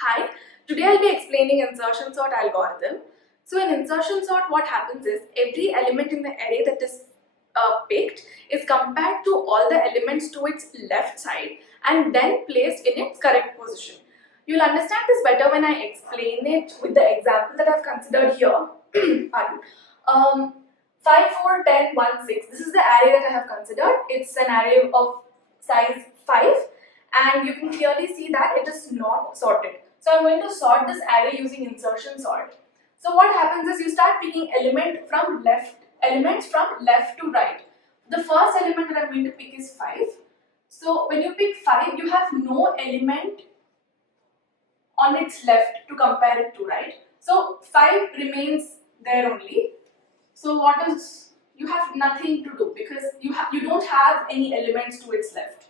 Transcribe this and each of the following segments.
Hi, today I'll be explaining insertion sort algorithm. So in insertion sort, what happens is every element in the array that is picked is compared to all the elements to its left side and then placed in its correct position. You'll understand this better when I explain it with the example that I've considered here. Pardon. 5, 4, 10, 1, 6. This is the array that I have considered. It's an array of size 5 and you can clearly see that it is not sorted. So I'm going to sort this array using insertion sort. So what happens is you start picking elements from left to right. The first element that I'm going to pick is 5. So when you pick 5, you have no element on its left to compare it to, right? So 5 remains there only. So you have nothing to do because you don't have any elements to its left.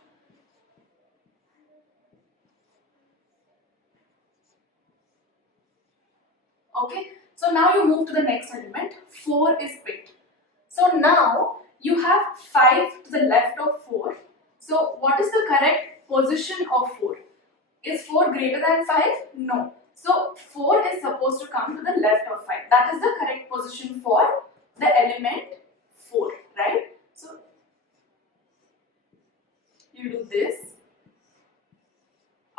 Okay, so now you move to the next element. 4 is picked. So now you have 5 to the left of 4. So what is the correct position of 4? Is 4 greater than 5? No. So 4 is supposed to come to the left of 5. That is the correct position for the element 4, right? So you do this.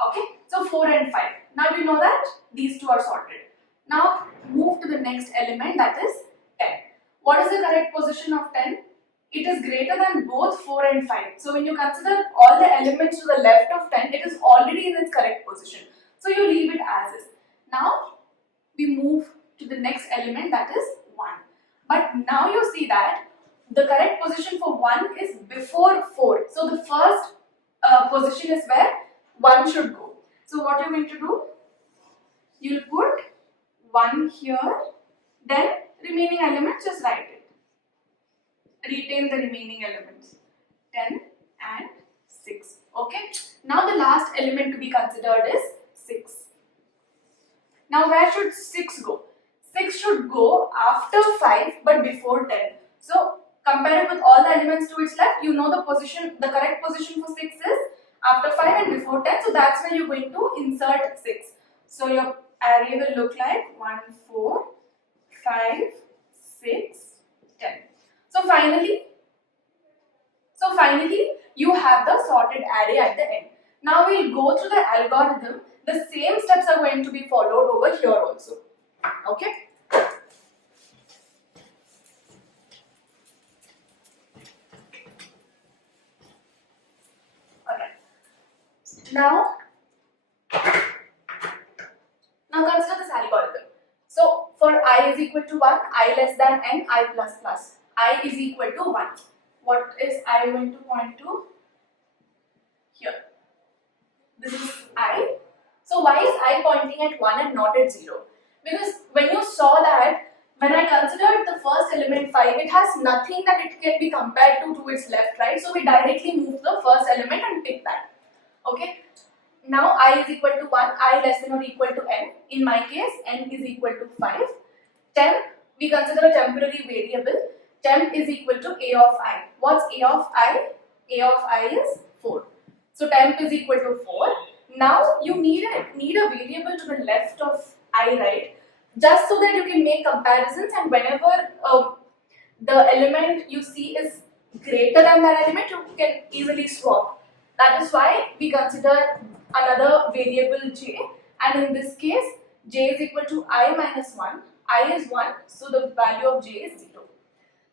Okay, so 4 and 5. Now you know that these two are sorted. Now move to the next element, that is 10. What is the correct position of 10? It is greater than both 4 and 5. So when you consider all the elements to the left of 10, it is already in its correct position. So you leave it as is. Now we move to the next element, that is 1. But now you see that the correct position for 1 is before 4. So the first position is where 1 should go. So what you're going to do? You'll put 1 here, then remaining elements just write it. Retain the remaining elements 10 and 6. Okay, now the last element to be considered is 6. Now where should 6 go? 6 should go after 5 but before 10. So compare it with all the elements to its left. You know the correct position for 6 is after 5 and before 10. So that's where you're going to insert 6. So your array will look like 1, 4, 5, 6, 10. So finally, you have the sorted array at the end. Now we'll go through the algorithm. The same steps are going to be followed over here also. Okay. Alright. Now consider this algorithm. So for I is equal to 1, I less than n, I plus plus. I is equal to 1. What is I going to point to? Here. This is I. So why is I pointing at 1 and not at 0? Because when you saw that, when I considered the first element 5, it has nothing that it can be compared to its left, right? So we directly move the first element and pick that. Okay. Now I is equal to 1, I less than or equal to n. In my case, n is equal to 5. Temp, we consider a temporary variable. Temp is equal to a of I. What's a of I? A of I is 4. So temp is equal to 4. Now you need a variable to the left of I, right? Just so that you can make comparisons, and whenever the element you see is greater than that element, you can easily swap. That is why we consider another variable j, and in this case j is equal to I minus 1. I is 1, so the value of j is 0.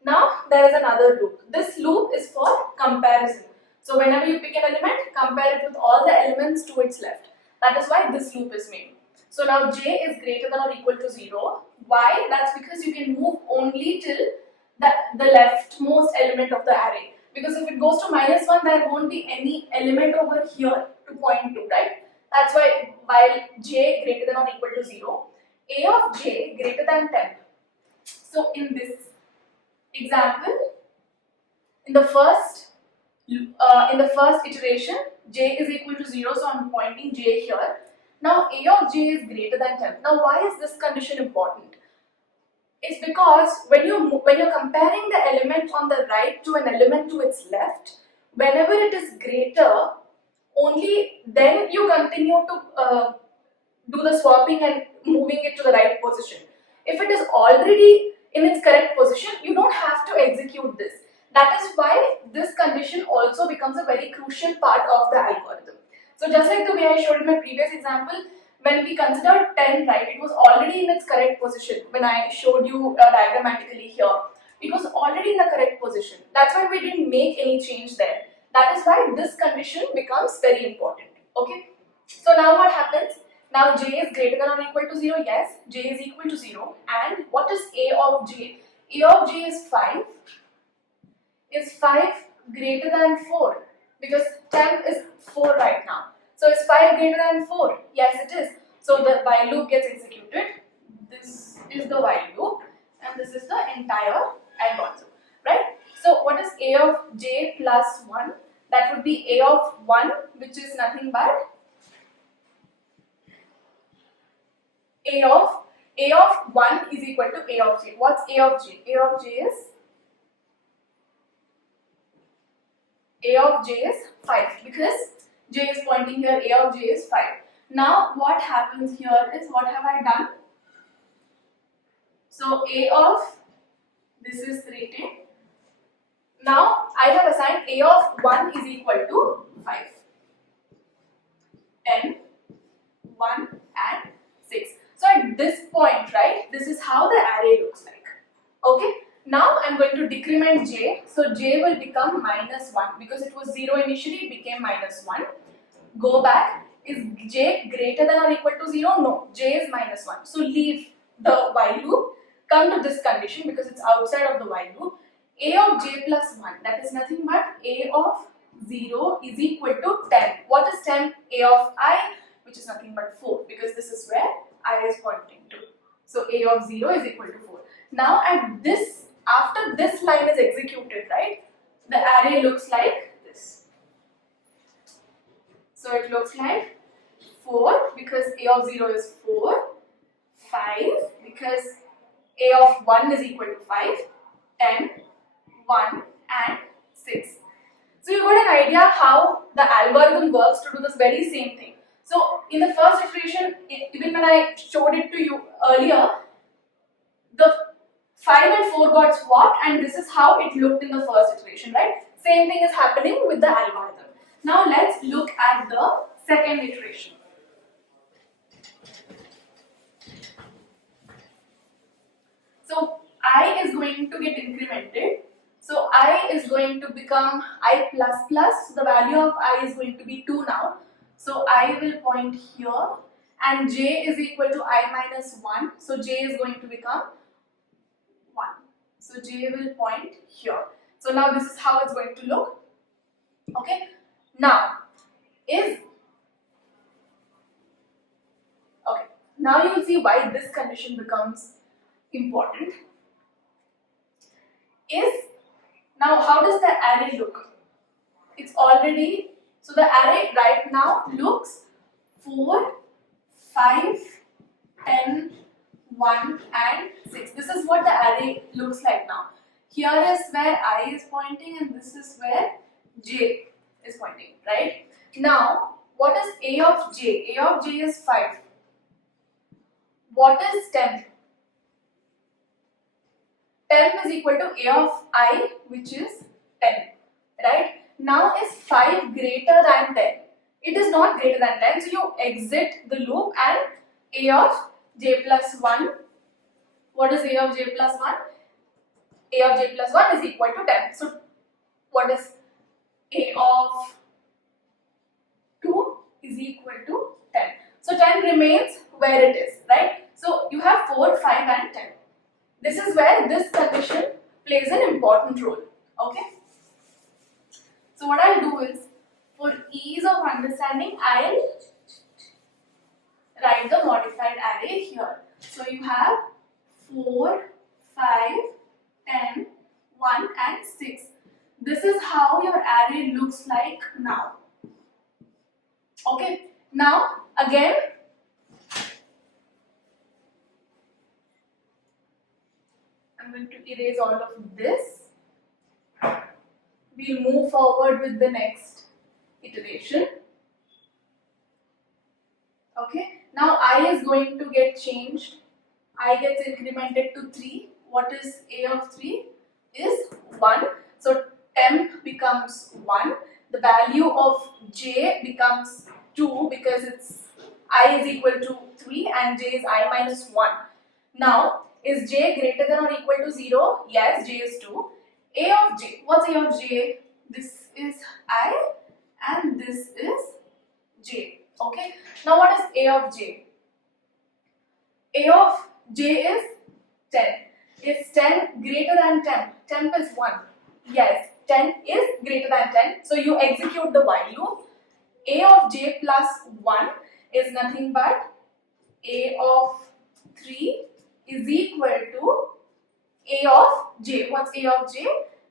Now there is another loop. This loop is for comparison. So whenever you pick an element, compare it with all the elements to its left. That is why this loop is made. So now j is greater than or equal to 0. Why? That's because you can move only till the leftmost element of the array. Because if it goes to minus 1, there won't be any element over here to point to, right? That's why while j greater than or equal to 0, a of j greater than 10. So in this example, in the first iteration, j is equal to 0, so I'm pointing j here. Now a of j is greater than 10. Now why is this condition important? It's because when you're comparing the element on the right to an element to its left, whenever it is greater, only then you continue to do the swapping and moving it to the right position. If it is already in its correct position, you don't have to execute this. That is why this condition also becomes a very crucial part of the algorithm. So just like the way I showed in my previous example, when we considered 10, right, it was already in its correct position. When I showed you diagrammatically here, it was already in the correct position. That's why we didn't make any change there. That is why this condition becomes very important. Okay. So now what happens? Now j is greater than or equal to 0. Yes, j is equal to 0. And what is a of j? A of j is 5. Is 5 greater than 4? Because 10 is 4 right now. So is 5 greater than 4? Yes, it is. So the while loop gets executed. This is the while loop and this is the entire algorithm, right? So what is a of j plus 1? That would be a of 1, which is nothing but a of 1 is equal to a of j. What's a of j? A of j is 5 because j is pointing here. A of j is 5. Now what happens here is, what have I done? So a of this is rated. Now I have assigned a of 1 is equal to 5, 10, 1 and 6. So at this point, right, this is how the array looks like. Okay. Now I'm going to decrement j. So j will become minus 1 because it was 0 initially, it became minus 1. Go back. Is j greater than or equal to 0? No, j is minus 1. So leave the while loop. Come to this condition because it's outside of the while loop. A of j plus 1, that is nothing but a of 0 is equal to 10. What is 10? A of I, which is nothing but 4 because this is where I is pointing to. So a of 0 is equal to 4. Now at this, after this line is executed, right, the array looks like this. So it looks like 4 because a of 0 is 4, 5 because a of 1 is equal to 5, 10, 1 and 6. So you got an idea how the algorithm works to do this very same thing. So in the first iteration, even when I showed it to you earlier, the 5 and 4 got swapped and this is how it looked in the first iteration, right? Same thing is happening with the algorithm. Now let's look at the second iteration. So I is going to get incremented. So I is going to become I plus plus. So the value of I is going to be 2 now. So I will point here and j is equal to I minus 1. So j is going to become 1. So j will point here. So now this is how it's going to look. Okay. Now now you will see why this condition becomes important. Now how does the array look? It's already, so the array right now looks 4, 5, 10, 1 and 6. This is what the array looks like now. Here is where I is pointing and this is where j is pointing, right? Now what is a of j? A of j is 5. What is 10? 10 is equal to a of I, which is 10, right? Now is 5 greater than 10? It is not greater than 10, so you exit the loop and a of j plus 1. What is a of j plus 1? A of j plus 1 is equal to 10. So what is a of 2 is equal to 10. So 10 remains where it is, right? So you have 4, 5 and 10. This is where this condition plays an important role. Okay. So what I'll do is, for ease of understanding, I'll write the modified array here. So you have 4, 5, 10, 1 and 6. This is how your array looks like now. Okay. Now again, I'm going to erase all of this. We'll move forward with the next iteration. Okay. Now I is going to get changed. I gets incremented to 3. What is A of 3? Is 1. So temp becomes 1. The value of J becomes 2 because it's I is equal to 3 and J is I minus 1. Now, is J greater than or equal to 0? Yes, J is 2. A of J. What's A of J? This is I and this is J. Okay. Now, what is A of J? A of J is 10. Is 10 greater than 10? Temp is 1. Yes, 10 is greater than 10. So, you execute the while loop. A of J plus 1 is nothing but A of 3 is equal to A of J. What's A of J?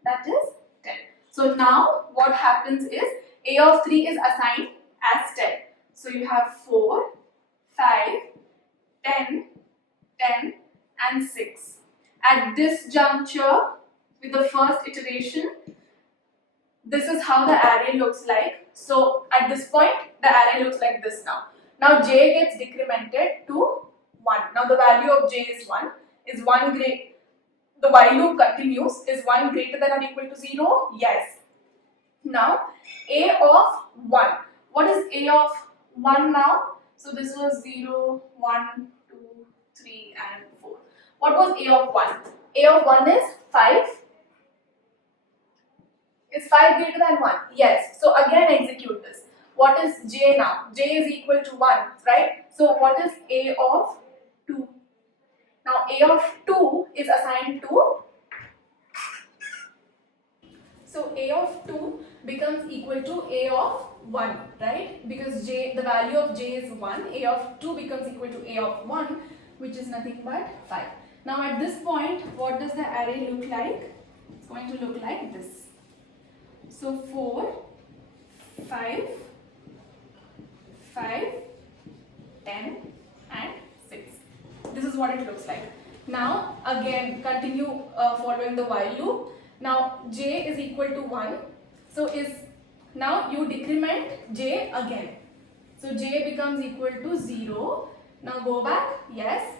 That is 10. So now what happens is A of 3 is assigned as 10. So you have 4, 5, 10, 10 and 6. At this juncture with the first iteration, this is how the array looks like. So at this point the array looks like this now. Now J gets decremented to 1. Now the value of J is 1. Is 1 great? The while loop continues. Is 1 greater than or equal to 0? Yes. Now A of 1. What is A of 1 now? So this was 0, 1, 2, 3 and 4. What was A of 1? A of 1 is 5. Is 5 greater than 1? Yes. So again execute this. What is J now? J is equal to 1, right? So what is A of 2? Now A of 2 is assigned to, so A of 2 becomes equal to A of 1, right? Because J, the value of J is 1, A of 2 becomes equal to A of 1, which is nothing but 5. Now at this point, what does the array look like? It's going to look like this. So 4, 5, 5, 10 and 6. This is what it looks like. Now again continue following the while loop. Now J is equal to 1. So is, now you decrement J again. So J becomes equal to 0. Now go back. Yes.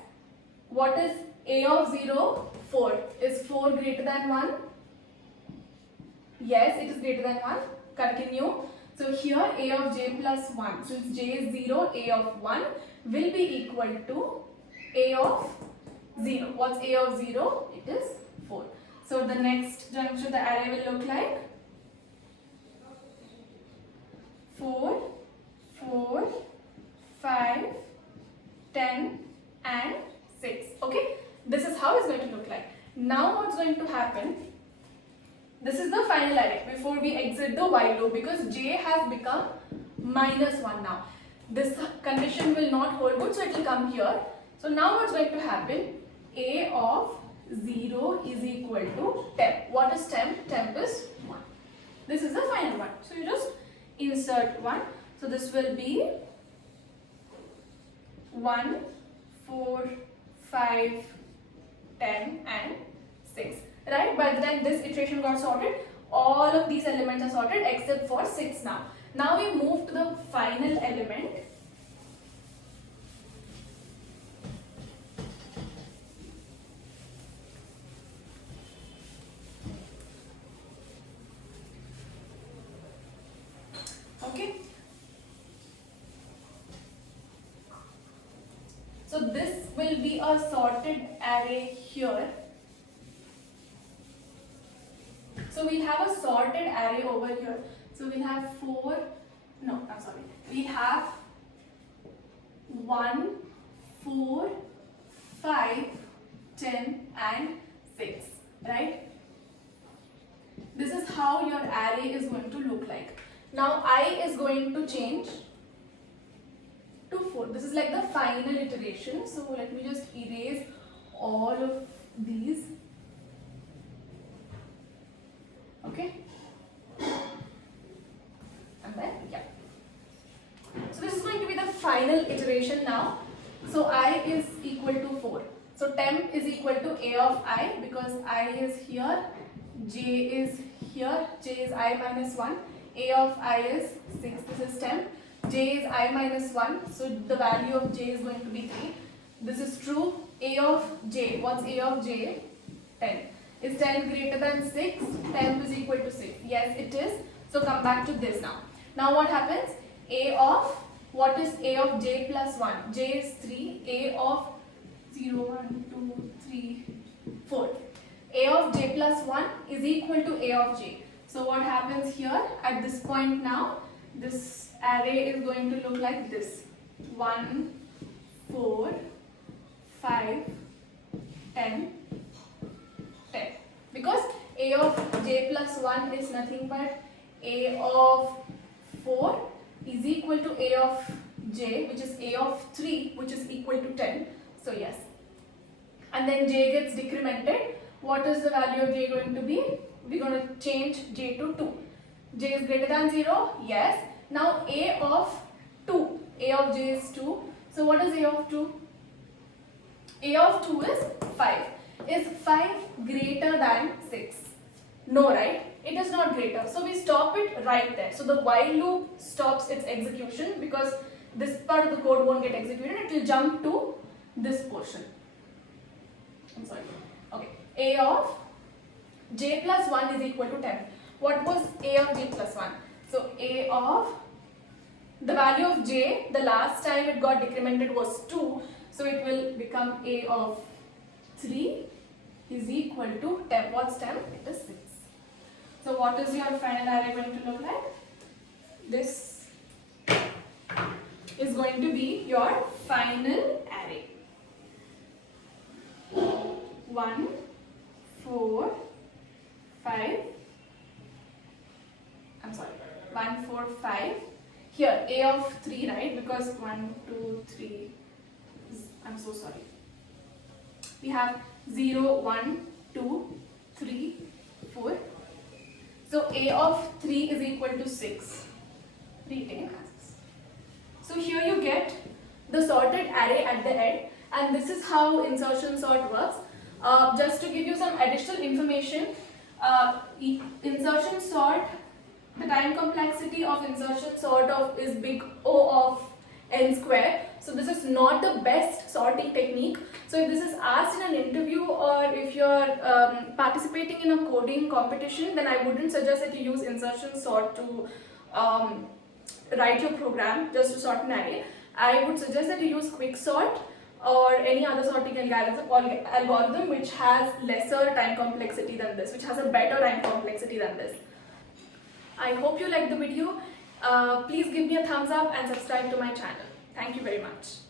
What is A of 0? 4. Is 4 greater than 1? Yes, it is greater than 1. Continue. So here A of J plus 1. Since J is 0, A of 1 will be equal to A of 0. What's A of 0? It is 4. So the next juncture the array will look like 4, 4, 5, 10 and 6. Okay. This is how it's going to look like. Now what's going to happen? This is the final array before we exit the while loop, because J has become minus 1 now. This condition will not hold good, so it will come here. So now what's going to happen? A of 0 is equal to temp. What is temp? Temp is 1. This is the final one. So you just insert 1. So this will be 1, 4, 5, 10 and 6. Right? By the time this iteration got sorted, all of these elements are sorted except for 6 now. Now we move to the final element. Okay. So this will be a sorted array here. So we'll have a sorted array over here. So we'll have we have 1, 4, 5, 10 and 6, right? This is how your array is going to look like. Now I is going to change to 4. This is like the final iteration. So let me just erase all of these. Okay. And then, yeah. So this is going to be the final iteration now. So I is equal to 4. So temp is equal to A of I, because I is here, J is here, J is I minus 1. A of I is 6. This is temp. j is I minus 1, so the value of j is going to be 3. This is true. A of j, what's A of j? 10. Is 10 greater than 6? 10 is equal to 6. Yes, it is. So come back to this now. Now what happens? A of, what is A of j plus 1? J is 3. A of 0, 1, 2, 3, 4. A of j plus 1 is equal to A of j. So what happens here at this point now? This array is going to look like this. 1, 4, 5, 10, 10. Because A of j plus 1 is nothing but A of 4 is equal to A of j, which is A of 3, which is equal to 10. So yes. And then j gets decremented. What is the value of j going to be? We're going to change j to 2. J is greater than 0? Yes. Now A of 2. A of j is 2. So what is A of 2? A of 2 is 5. Is 5 greater than 6? No, right? It is not greater. So we stop it right there. So the while loop stops its execution because this part of the code won't get executed. It will jump to this portion. I'm sorry. Okay. A of j plus 1 is equal to 10. What was A of j plus 1? So A of, the value of j, the last time it got decremented was 2. So it will become A of 3 is equal to 10. What's 10? It is 6. So what is your final array going to look like? This is going to be your final array. 1, 4, 5. I'm sorry. 1, 4, 5. Here A of 3, right? Because 1, 2, 3. I'm so sorry. We have 0, 1, 2, 3, 4. So A of 3 is equal to 6. Retain as is. So here you get the sorted array at the end, and this is how insertion sort works. Just to give you some additional information, insertion sort, the time complexity of insertion sort of is big O of n square. So this is not the best sorting technique. So if this is asked in an interview or if you're participating in a coding competition, then I wouldn't suggest that you use insertion sort to write your program just to sort an array. I would suggest that you use quick sort or any other sorting algorithm which has lesser time complexity than this, which has a better time complexity than this. I hope you liked the video. Please give me a thumbs up and subscribe to my channel. Thank you very much.